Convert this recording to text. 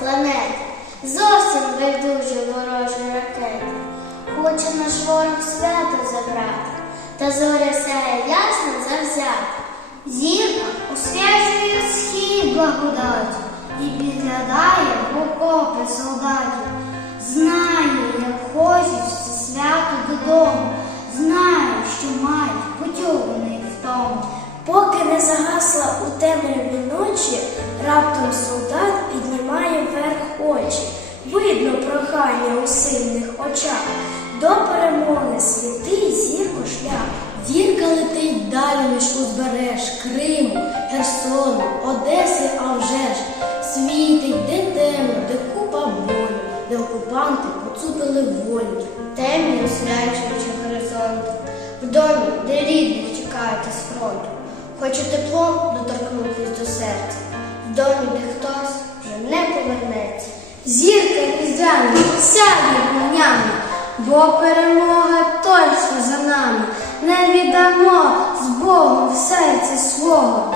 планети, зовсім байдужі ворожі ракети. Хоче наш ворог свято забрати, та зоря сяє ясно завзято. Зірка освячує схід благодаті і підглядає в окопи солдатів. Знає, як хочуть свято додому, знає, що мають путьований в тому. Поки не загасла у темряві ночі, раптом солдат прохання у сильних очах. До перемоги святий зірко шлях. Зірка летить далі, ніж узбереж Криму, Херсону, Одеси, а вже ж світить, де темно, де купа болю, де окупанти поцупили волю. Темні освячуючи горизонт, в домі, де рідних чекають із фронту. Хочу теплом доторкнутись Різдвяна, сяде вогнями, бо перемога точно за нами. Не віддамо з Богом в серці свого.